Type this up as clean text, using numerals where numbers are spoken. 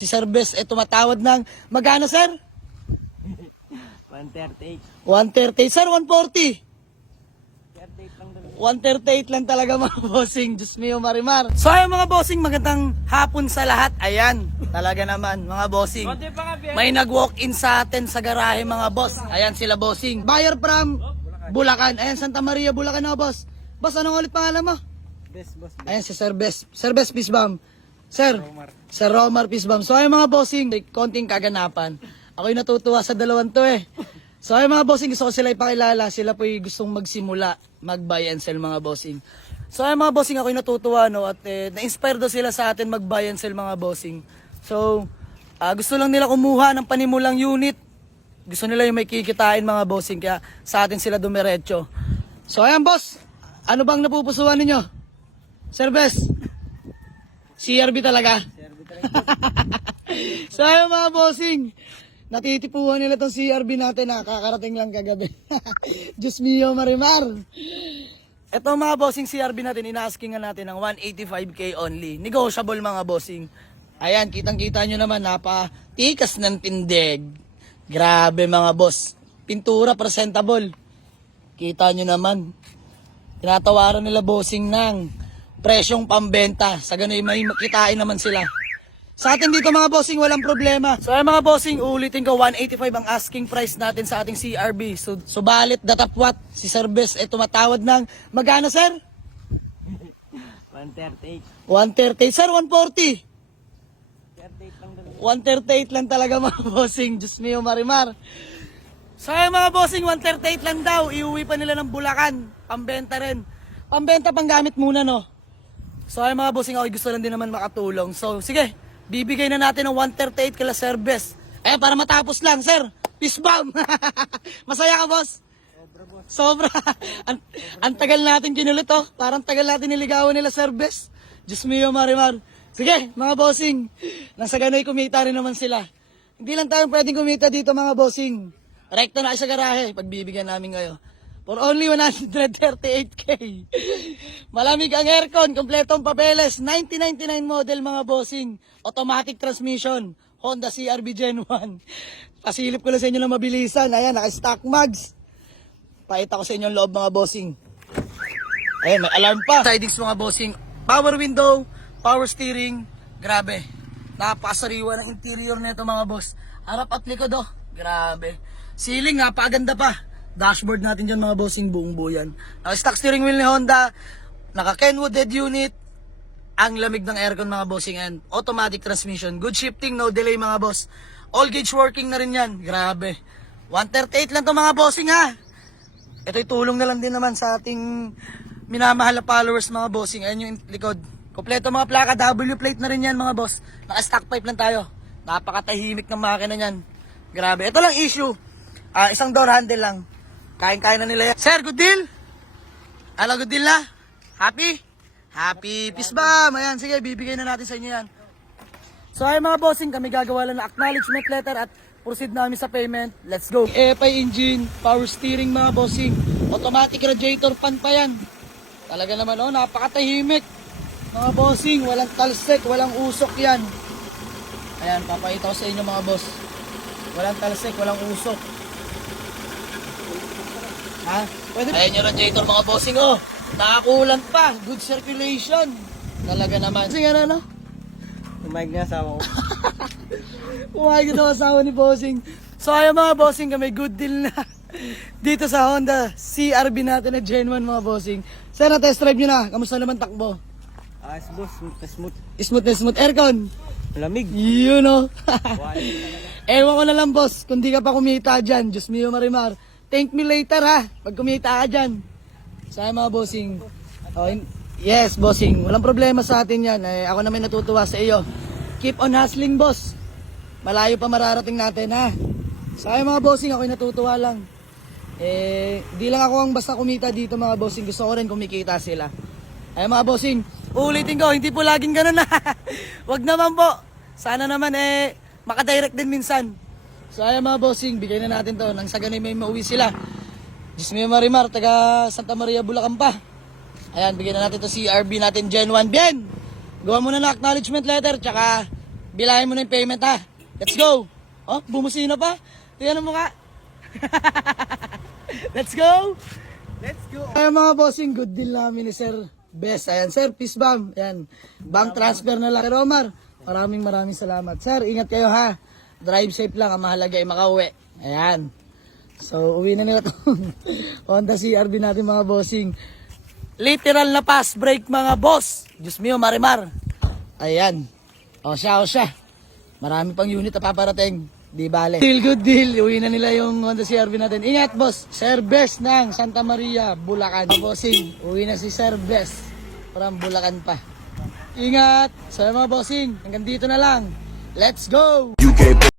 Si Sir Bes tumatawad ng magkano, sir? 138. 138. Sir, 140. 38 lang daw. 138 lang talaga mga bossing. Diyos mio, Marimar. So ayun mga bossing, magandang hapon sa lahat. Ayan, talaga naman mga bossing. Konti pa nga, Bian. May nag-walk-in sa atin sa garahe mga boss. Ayan sila bossing. Buyer from Bulacan. Ayan, Santa Maria, Bulacan na boss. Boss, anong ulit pangalan mo? Best boss. Ayan si Sir Bes. Sir Bes, peace bomb. Sir, Romar. Sir Romar, peace bomb. So ayun mga bossing, konting kaganapan. Ako'y natutuwa sa dalawang to eh. So ayun mga bossing, gusto ko sila ipakilala. Sila po'y gustong magsimula, mag-buy and sell mga bossing. So ayun mga bossing, ako'y natutuwa no, at na-inspire daw sila sa atin mag-buy and sell mga bossing. So gusto lang nila kumuha ng panimulang unit. Gusto nila yung may kikitain mga bossing, kaya sa atin sila dumiretso. So ayan boss, ano bang napupusuan ninyo? Sir Bes, CRB talaga. So ayun mga bossing, natitipuhan nila tong CRB natin na kakarating lang kagabi. Diyos mio, Marimar. Ito mga bossing CRB natin, ina-askingan natin ng 185k only. Negotiable mga bossing. Ayan, kitang-kita nyo naman, napatikas ng tindig. Grabe mga boss. Pintura, presentable. Kita nyo naman. Tinatawaran nila bossing ng presyong pambenta. Sa ganun may makitain naman sila. Sa atin dito mga bossing, walang problema. So ay mga bossing, ulitin ko, 185 ang asking price natin sa ating CRB. So subalit, datapwat, si Sir Bes tumatawad ng magkano sir? 138. 138. Sir, 140. 38 lang daw. 138 lang talaga mga bossing. Diyos mio, Marimar. So ay mga bossing, 138 lang daw. Iuwi pa nila ng Bulacan. Pambenta rin. Pambenta, panggamit muna no. So ay mga bossing, ako gusto lang din naman makatulong. So sige, bibigay na natin ng 138 kila Sir Bes. Para matapos lang, sir. Peace bomb. Masaya ka, boss? Sobra boss. Sobra. Ang tagal natin kinulit, oh. Parang tagal natin niligawan nila, Sir Bes. Diyos mio, Marimar. Sige, mga bossing. Nang sa gano'y kumita rin naman sila. Hindi lang tayo pwedeng kumita dito, mga bossing. Rekta na kayo sa garahe. Pagbibigyan namin kayo. For only 138k. Malamig ang aircon, kompletong papeles, 1999 model mga bossing. Automatic transmission, Honda CRV Gen 1. Pasilip ko lang sa inyo na mabilisan. Ayan, naka-stock mags. Pakita ko sa inyo ang loob mga bossing. Ayan, may alarm pa. Sidings mga bossing. Power window, power steering. Grabe. Napakasariwa ng interior nito mga boss. Harap at likod oh. Grabe. Ceiling, napakaganda pa. Dashboard natin dyan mga bossing, buong buo yan. Stock steering wheel ni Honda, naka Kenwood head unit, ang lamig ng aircon mga bossing, and automatic transmission. Good shifting, no delay mga boss. All gauge working na rin yan. Grabe. 138 lang to mga bossing ha. Ito'y tulong na lang din naman sa ating minamahal na followers mga bossing. Ayan yung likod. Kompleto mga plaka, W plate na rin yan mga boss. Naka stock pipe lang tayo. Napakatahimik ng makina niyan. Grabe. Ito lang issue. Isang door handle lang. Kain-kain na nila yan. Sir, good deal? Good deal na? Happy? Happy. Peace bomb. Ayan, sige, bibigay na natin sa inyo yan. So ay mga bossing, kami gagawa lang ng acknowledgement letter at proceed namin sa payment. Let's go. EFI engine, power steering mga bossing. Automatic radiator fan pa yan. Talaga naman, napakatahimik. Mga bossing, walang talsek, walang usok yan. Ayan, papakita ko sa inyo mga boss. Walang talsek, walang usok. Ha? Pwede. Ayan yung radiator mga bossing, nakakulan pa. Good circulation. Talaga naman. Sige, ano? Umayag na asawa ko. Umayag na asawa ni bossing. So ayan mga bossing, kami good deal na. Dito sa Honda CRB natin na Gen 1 mga bossing. Sir, na-test drive nyo na. Kamusta naman takbo? Boss, smooth. Smooth na smooth. Aircon. Malamig. Yun o. Quality talaga. Ewan ko na lang boss, kung di ka pa kumita dyan. Diyos mio, Marimar. Thank me later ha, pag kumita ka dyan. Sa mga bossing. Yes, bossing. Walang problema sa atin yan. Ako naman natutuwa sa iyo. Keep on hustling, boss. Malayo pa mararating natin ha. Sa mga bossing, ako'y natutuwa lang. Di lang ako ang basta kumita dito mga bossing. Gusto ko rin kumikita sila. Ay mga bossing, ulitin ko, hindi po laging ganun na. Wag naman po. Sana naman makadirect din minsan. So ayan mga bossing, bigay na natin to. Nang sa ganun may mauwi sila. Diyos mio, Marimar, taga Santa Maria, Bulacan pa. Ayan, bigyan na natin to CRB natin Gen 1. Bien! Gawa muna na acknowledgement letter, tsaka Bilahin mo na yung payment ha. Let's go. Oh, bumusina pa. Tingnan mo ka. Let's go. Let's go! Ayan mga bossing, good deal namin ni Sir Best. Ayan sir, peace bomb. Ayan, bank transfer na lang. Sir Omar, maraming salamat. Sir, ingat kayo ha. Drive safe lang, ang mahalaga ay makauwi. Ayan. So, uwi na nila itong Honda CR-V natin mga bossing. Literal na pass break mga boss. Diyos mio, marimar. Ayan. O siya. Marami pang unit na paparating. Di bale. Deal, good deal. Uwi na nila yung Honda CR-V natin. Ingat boss. Sir Best ng Santa Maria, Bulacan. Mga bossing, uwi na si Sir Best. From Bulacan pa. Ingat. So mga bossing, hanggang dito na lang. Let's go! You can't